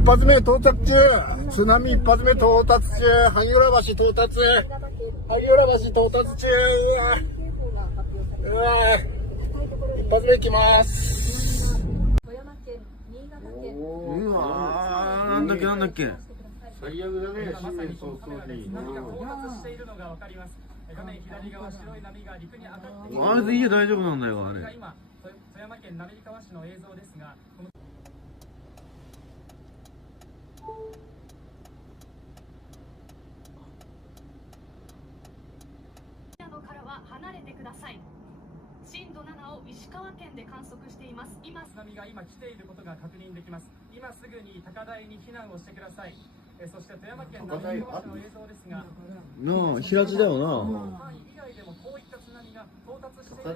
一発目到着中。津波一発目到達中。萩浦橋到達。萩浦橋到達中。うわ一発目行きます。富山県、新潟県。うわー、なんだっけなんだっけ。最悪だね、新年早々に。波が到達しているのがわかります。画面左側、白い波が陸に上がっている。あれで家大丈夫なんだよ、あれ。今、富山県滑川市の映像ですが、このからは離れてください。震度7を石川県で観測しています。今津波が今来ていることが確認できます。今すぐに高台に避難をしてください。そして富山県滑川市の映像ですが、なあ、平地だよな。範囲以外でもこういった津波が到達している。